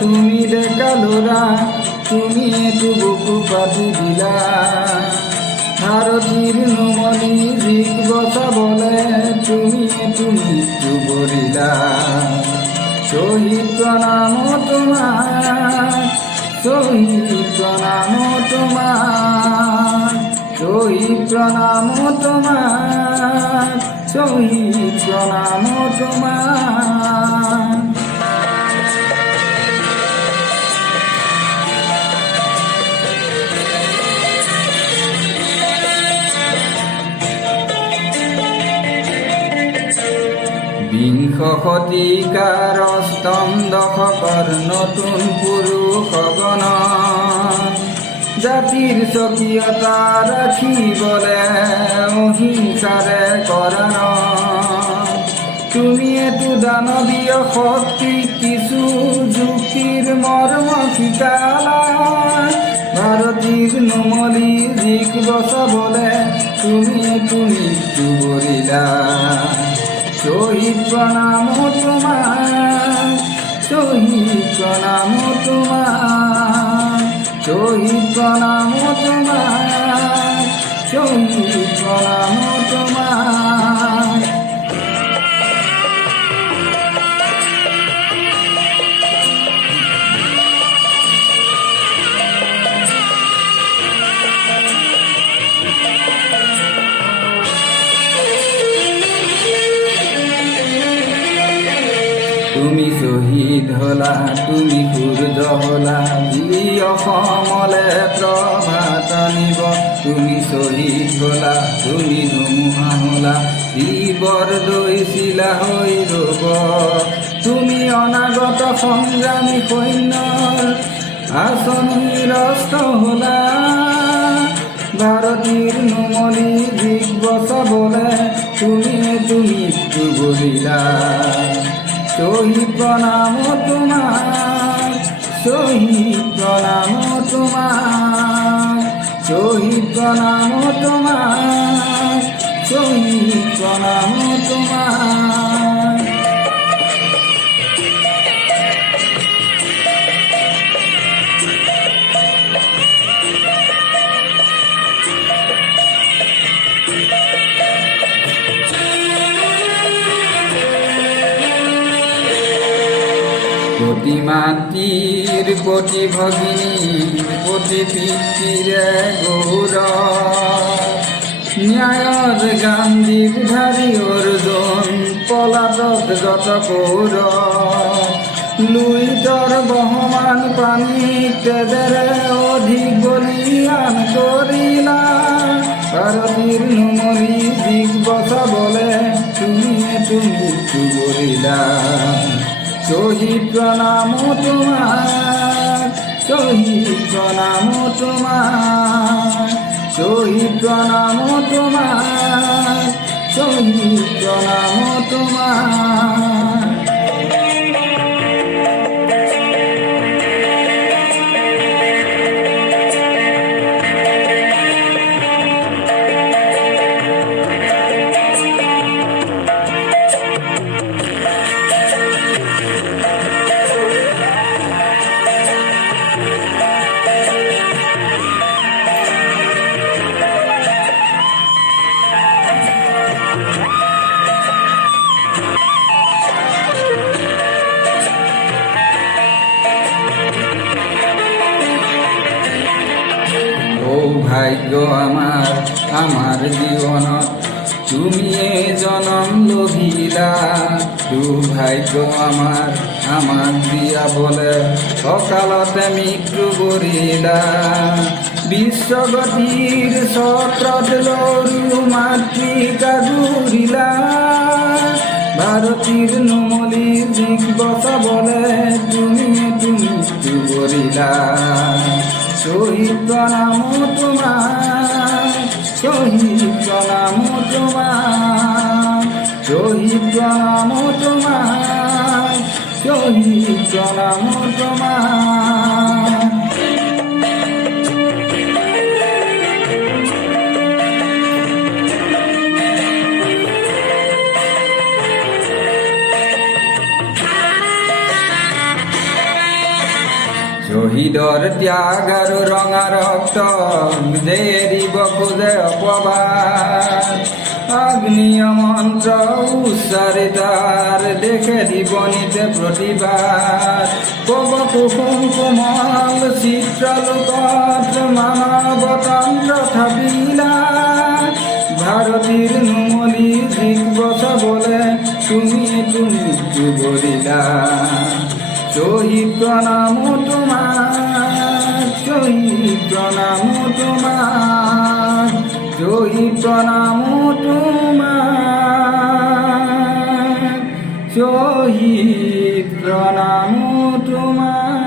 তুমি দেখালোরা তুমি একটু বুকু পাতি দিলা ভারতীর নমনি দিক বসা বলে তুমি একটু মৃত্যু বলিলা শহীদ প্রণাম তোমার শহীদ প্রণাম তোমার শহীদ প্রণাম তোমার শহীদ প্রণাম তোমার বিংশ শতিকাৰ অষ্টম দশকৰ নতুন পুৰুষগণ জাতিৰ স্বকীয়তা ৰাখিবলে অহিংসাৰে কৰাণ তুমি এটো দানৱীয় শক্তি কিছু যুক্তিৰ মৰ্ম শিকালা ভাৰতীৰ নুমলী দিক বচাবলে তুমি এটো মৃত্যু বৰিলা শহীদ প্রণাম তোমার শহীদ প্রণাম তোমার শহীদ প্রণাম তোমার শহীদ প্রণাম তোমার তুমি শহীদ হলা তুমি সূৰ্য হলা যি অসমলে প্ৰভাত আনিব তুমি শহীদ হলা তুমি ধুমুহা হলা যি বৰদৈছিলা হৈ ৰ'ব তুমি অনাগত সংগ্ৰামী সৈন্যৰ আঁচনিৰ অস্ত্ৰ হলা ভাৰতীৰ নুমলী দিক বচাবলে তুমি মৃত্যু বলিলা শহীদ প্রণাম তোমার শহীদ প্রণাম তোমার শহীদ প্রণাম তোমার শহীদ প্রণাম তোমার প্রতি মাতৃৰ প্ৰতি ভগিনী প্ৰতি পিতৃৰে গৌৰৱ ন্যায়ৰ গান্ধীৰ ধাৰী অৰ্জুন পলাতক যত কৌৰৱ লুইতৰ বহমান প্ৰাণীক তেজেৰে অধিক বলিয়ান কৰিলা ভাৰতীৰ নুমলী দিক বচাবলে তুমি মৃত্যু বলিলা শহীদ প্রণাম তোমার শহীদ প্রণাম তোমার শহীদ প্রণাম তোমার শহীদ প্রণাম তোমার সৌভাগ্য আমার জীবনত তুমিয়ে জনম লভিলা দুৰ্ভাগ্য আমার দিয়া বলে অকালতে মৃত্যু বৰিলা বিশ্বগতিৰ চক্ৰত লৰু মাতৃকা ঘূৰিলা ভাৰতীৰ নুমলী দিক বচাবলে তুমি মৃত্যু বৰিলা শহীদ প্রণাম তোমার শহীদ প্রণাম তোমার শহীদ প্রণাম তোমার শহীদ প্রণাম তোমার শহীদৰ ত্যাগ আৰু ৰঙা ৰক্ত দেৰিব খোজে অপবাদ অগ্নিয় মন্ত্ৰ উচ্চাৰিতাৰ দেখে জীৱনীতে প্ৰতিবাদ কব কুসুম কোমল চিত্ৰলোকত মানৱতন্ত্ৰ থাপিলা ভাৰতীৰ নুমলী জিক বচাবলে তুমি মৃত্যু বলিলা শহীদ প্ৰণাম তোমাক শহীদ প্ৰণাম তোমাক শহীদ প্ৰণাম তোমাক শহীদ প্ৰণাম তোমাক